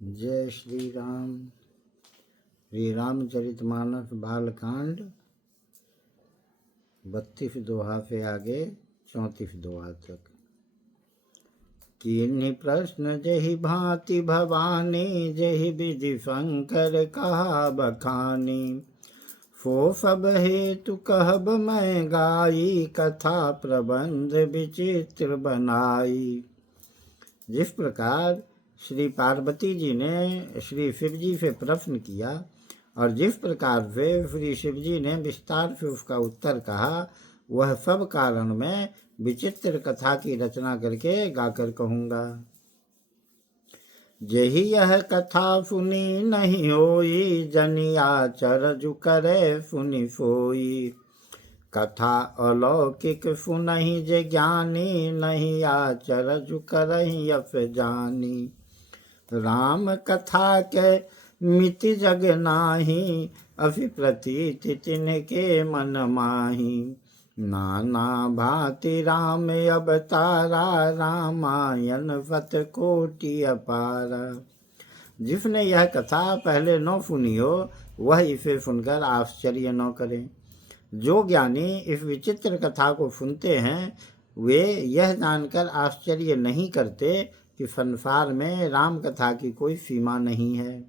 जय श्री राम। श्री रामचरितमानस बालकांड 32 दोहा से आगे 34 दोहा तक। किन्हीं प्रश्न जहि भांति भवानी, जहि विधि शंकर कहा बखानी। सो सब हेतु कहब मैं गाई, कथा प्रबंध विचित्र बनाई। जिस प्रकार श्री पार्वती जी ने श्री शिव जी से प्रश्न किया और जिस प्रकार से श्री शिव जी ने विस्तार से उसका उत्तर कहा, वह सब कारण मैं विचित्र कथा की रचना करके गाकर कहूँगा। जेहि यह कथा सुनी नहीं होई, जनिया चरजु करे सुनि सोई। कथा अलौकिक सुनहि जे ज्ञानी, नहीं आचरजु करहि यफ जानी। राम कथा के मिति जग नाही, अभि प्रतीति तिनके मन माही। नाना भांति राम अवतारा, रामायण वत कोटि अपारा। जिसने यह कथा पहले न सुनी हो, वह इसे सुनकर आश्चर्य न करे। जो ज्ञानी इस विचित्र कथा को सुनते हैं, वे यह जानकर आश्चर्य नहीं करते कि संसार में राम कथा की कोई सीमा नहीं है।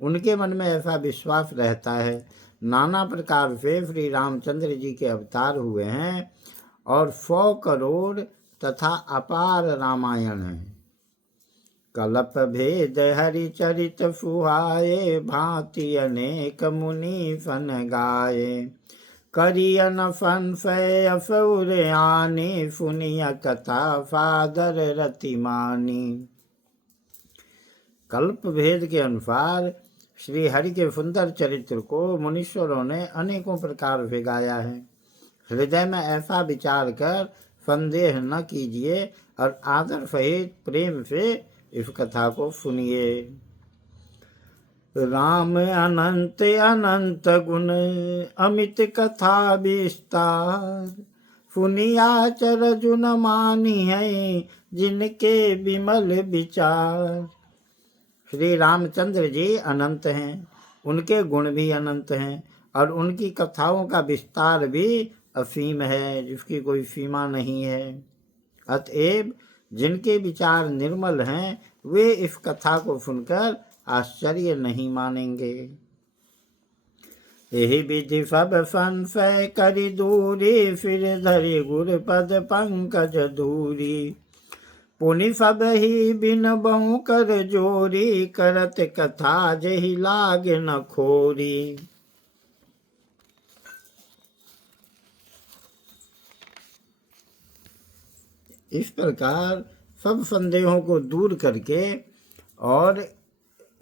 उनके मन में ऐसा विश्वास रहता है। नाना प्रकार से श्री रामचंद्र जी के अवतार हुए हैं और 100 करोड़ तथा अपार रामायण है। कल्प भेद हरिचरित सुहाए, भांति अनेक मुनि सन गाये। करियन संशय असुर आनी, सुनिय कथा फादर रतिमानी। कल्प भेद के अनुसार श्री हरि के सुंदर चरित्र को मुनीश्वरों ने अनेकों प्रकार से गाया है। हृदय में ऐसा विचार कर संदेह न कीजिए और आदर सहित प्रेम से इस कथा को सुनिए। राम अनंत अनंत गुण, अमित कथा विस्तार। सुनिया चरजु न मानी है, जिनके विमल विचार। श्री रामचंद्र जी अनंत हैं, उनके गुण भी अनंत हैं और उनकी कथाओं का विस्तार भी असीम है, जिसकी कोई सीमा नहीं है। अतएव जिनके विचार निर्मल हैं, वे इस कथा को सुनकर आश्चर्य नहीं मानेंगे। यही विधि सब संशय करि दूरी, फिर धरि गुर पद पंकज दूरी। पुनि सब ही बिन बहु कर जोरी, करत कथा जहि लागे न खोरी। इस प्रकार सब संदेहों को दूर करके और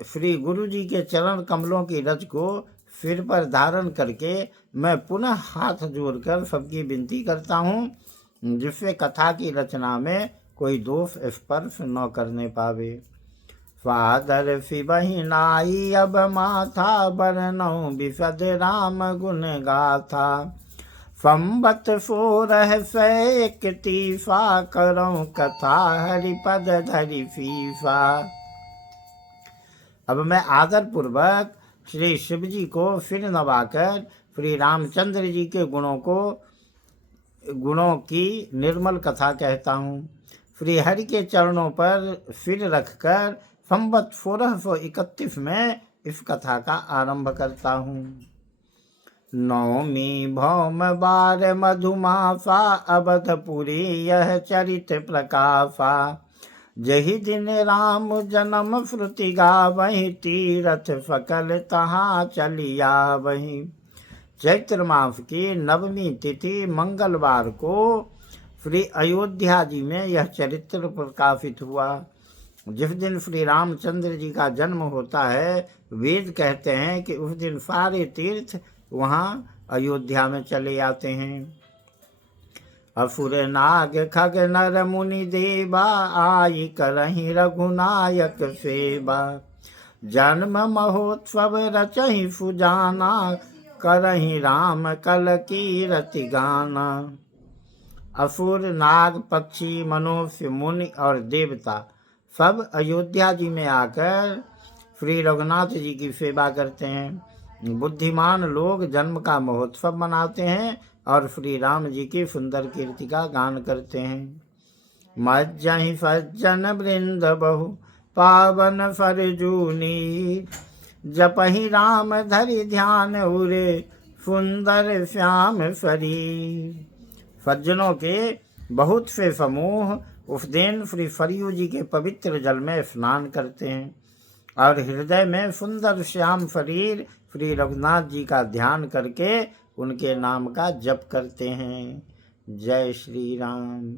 श्री गुरु जी के चरण कमलों की रज को सिर पर धारण करके मैं पुनः हाथ जोड़कर सबकी विनती करता हूँ, जिससे कथा की रचना में कोई दोष स्पर्श न करने पावे। फादर शिवहि नाई अब माथा, बरनौ विशद राम गुण गाथा। संबत 1631 करऊं कथा, हरिपद धरि फीफा। अब मैं आदर पूर्वक श्री शिव जी को सिर नवाकर श्री रामचंद्र जी के गुणों की निर्मल कथा कहता हूँ। श्री हरि के चरणों पर सिर रखकर संवत 1631 में इस कथा का आरंभ करता हूँ। नौमी भौम बार मधुमासा, अवधपुरी यह चरित प्रकाशा। जहि दिन राम जन्म श्रुति गावहि, तीरथ सकल तहाँ चलिया वहीं। चैत्र मास की नवमी तिथि मंगलवार को श्री अयोध्या जी में यह चरित्र प्रकाशित हुआ। जिस दिन श्री रामचंद्र जी का जन्म होता है, वेद कहते हैं कि उस दिन सारे तीर्थ वहाँ अयोध्या में चले आते हैं। असुर नाग खग नर मुनि देवा, आई करहि रघुनायक सेवा। जन्म महोत्सव रचहि सुजाना, करहि राम कल कीरति गाना। असुर नाग पक्षी मनुष्य मुनि और देवता सब अयोध्या जी में आकर श्री रघुनाथ जी की सेवा करते हैं। बुद्धिमान लोग जन्म का महोत्सव मनाते हैं और श्री राम जी की सुंदर कीर्ति का गान करते हैं। मज्जहि सज्जन वृंद बहु पावन फरजूनी, जपहि राम धरि ध्यान उरे सुंदर श्याम शरीर। सज्जनों के बहुत से समूह उस दिन श्री सरयू जी के पवित्र जल में स्नान करते हैं और हृदय में सुंदर श्याम शरीर श्री रघुनाथ जी का ध्यान करके उनके नाम का जप करते हैं। जय श्री राम।